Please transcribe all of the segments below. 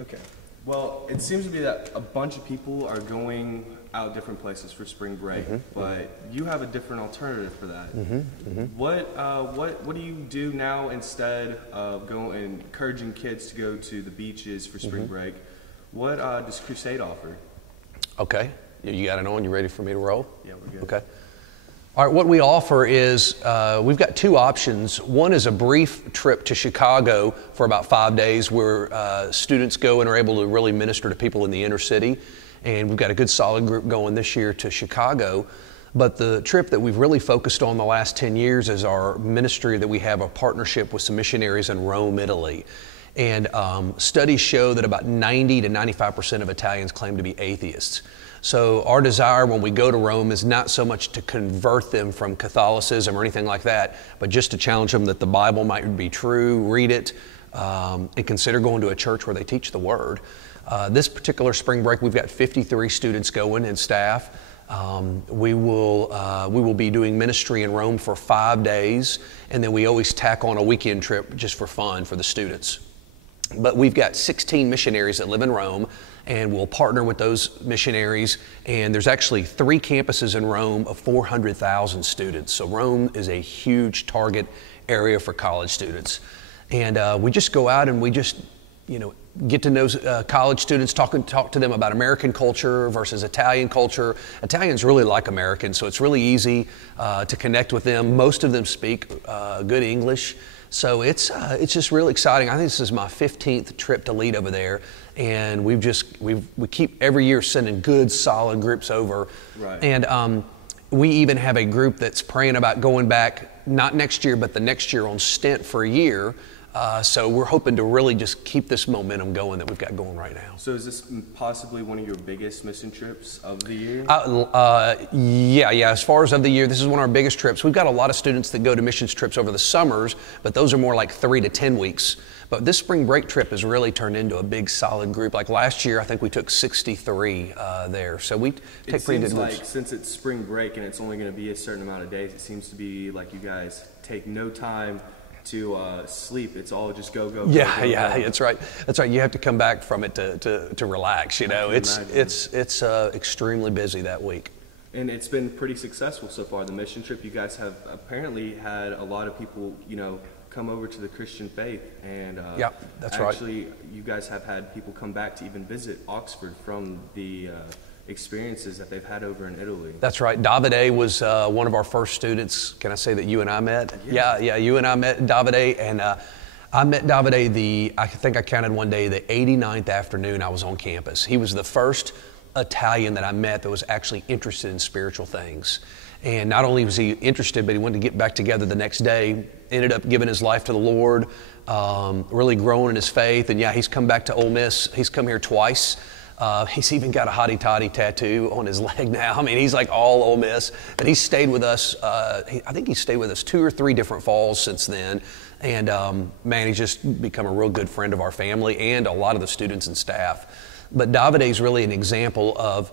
Okay. Well, it seems to be that a bunch of people are going out different places for spring break, but you have a different alternative for that. What do you do now instead of going and encouraging kids to go to the beaches for spring break? What does Crusade offer? Okay. You got it on? You ready for me to roll? Yeah, we're good. Okay. All right, what we offer is we've got two options. One is a brief trip to Chicago for about 5 days where students go and are able to really minister to people in the inner city. And we've got a good solid group going this year to Chicago. But the trip that we've really focused on the last 10 years is our ministry that we have a partnership with some missionaries in Rome, Italy. And studies show that about 90 to 95% of Italians claim to be atheists. So our desire when we go to Rome is not so much to convert them from Catholicism or anything like that, but just to challenge them that the Bible might be true, read it, and consider going to a church where they teach the Word. This particular spring break, we've got 53 students going and staff. We will be doing ministry in Rome for 5 days, and then we always tack on a weekend trip just for fun for the students. But we've got 16 missionaries that live in Rome, and we'll partner with those missionaries. And there's actually 3 campuses in Rome of 400,000 students. So Rome is a huge target area for college students. And we just go out and we just, get to know college students, talk to them about American culture versus Italian culture. Italians really like Americans, so it's really easy to connect with them. Most of them speak good English. So it's just really exciting. I think this is my 15th trip to lead over there, and we keep every year sending good, solid groups over. Right. And we even have a group that's praying about going back, not next year, but the next year on stint for a year. So we're hoping to really just keep this momentum going that we've got going right now. So is this possibly one of your biggest mission trips of the year? Yeah. As far as of the year, this is one of our biggest trips. We've got a lot of students that go to missions trips over the summers, but those are more like 3 to 10 weeks. But this spring break trip has really turned into a big solid group. Like last year, I think we took 63 there. So we take pretty good groups. It seems like since it's spring break and it's only going to be a certain amount of days, it seems to be like you guys take no time to sleep. It's all just go. Yeah, go. That's right. You have to come back from it to relax. It's extremely busy that week. And it's been pretty successful so far. The mission trip, you guys have apparently had a lot of people, come over to the Christian faith, and that's right. Actually, you guys have had people come back to even visit Oxford from the experiences that they've had over in Italy. That's right. Davide was one of our first students. Can I say that you and I met? Yeah, you and I met Davide, and I met Davide I think I counted one day, the 89th afternoon I was on campus. He was the first Italian that I met that was actually interested in spiritual things. And not only was he interested, but he wanted to get back together the next day, ended up giving his life to the Lord, really growing in his faith. And he's come back to Ole Miss. He's come here twice. He's even got a hotty toddy tattoo on his leg now. I mean, he's like all Ole Miss. But he's stayed with us, I think he's stayed with us 2 or 3 different falls since then. And he's just become a real good friend of our family and a lot of the students and staff. But Davide's really an example of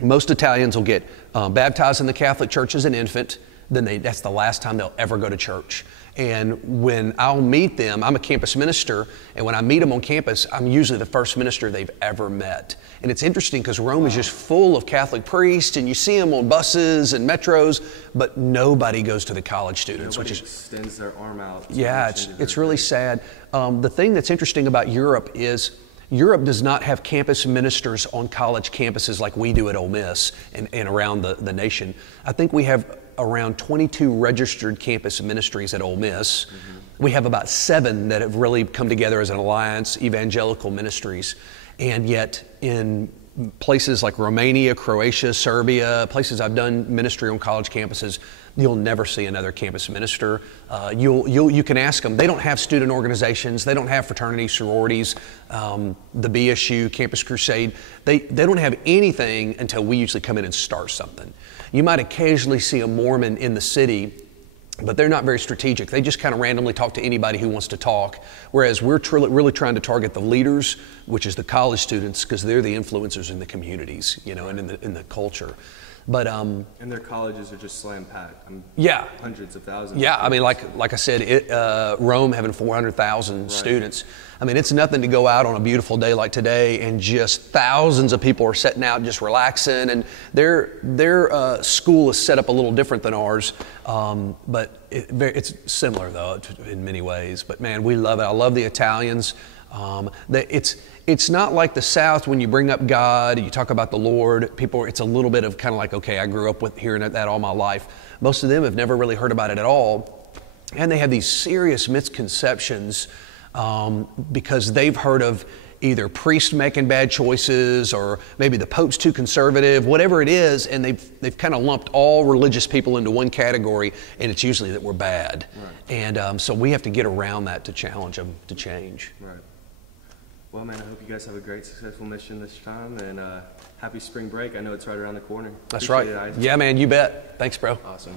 most Italians will get baptized in the Catholic Church as an infant, then that's the last time they'll ever go to church. And when I'll meet them, I'm a campus minister, and when I meet them on campus, I'm usually the first minister they've ever met. And it's interesting because Rome is just full of Catholic priests, and you see them on buses and metros, but nobody goes to the college students. Nobody extends their arm out. Yeah, it's really sad. The thing that's interesting about Europe is Europe does not have campus ministers on college campuses like we do at Ole Miss and around the nation. I think we have around 22 registered campus ministries at Ole Miss. Mm-hmm. We have about 7 that have really come together as an alliance, evangelical ministries. And yet in places like Romania, Croatia, Serbia, places I've done ministry on college campuses, you'll never see another campus minister. You can ask them. They don't have student organizations. They don't have fraternities, sororities, the BSU, Campus Crusade. They don't have anything until we usually come in and start something. You might occasionally see a Mormon in the city, but they're not very strategic. They just kind of randomly talk to anybody who wants to talk, whereas we're really trying to target the leaders, which is the college students, because they're the influencers in the communities, and in the culture. But and their colleges are just slam packed. Yeah, hundreds of thousands. Yeah, I mean, like I said, Rome having 400,000 students. I mean, it's nothing to go out on a beautiful day like today and just thousands of people are sitting out just relaxing. And their school is set up a little different than ours, but it's similar though in many ways. But man, we love it. I love the Italians. It's not like the South when you bring up God, you talk about the Lord, it's a little bit of kind of like, okay, I grew up with hearing that all my life. Most of them have never really heard about it at all. And they have these serious misconceptions because they've heard of either priests making bad choices or maybe the Pope's too conservative, whatever it is, and they've kind of lumped all religious people into one category, and it's usually that we're bad. Right. And so we have to get around that to challenge them to change. Right. Well, man, I hope you guys have a great, successful mission this time, and happy spring break. I know it's right around the corner. That's Appreciate right. it, Isaac. Yeah, man, you bet. Thanks, bro. Awesome.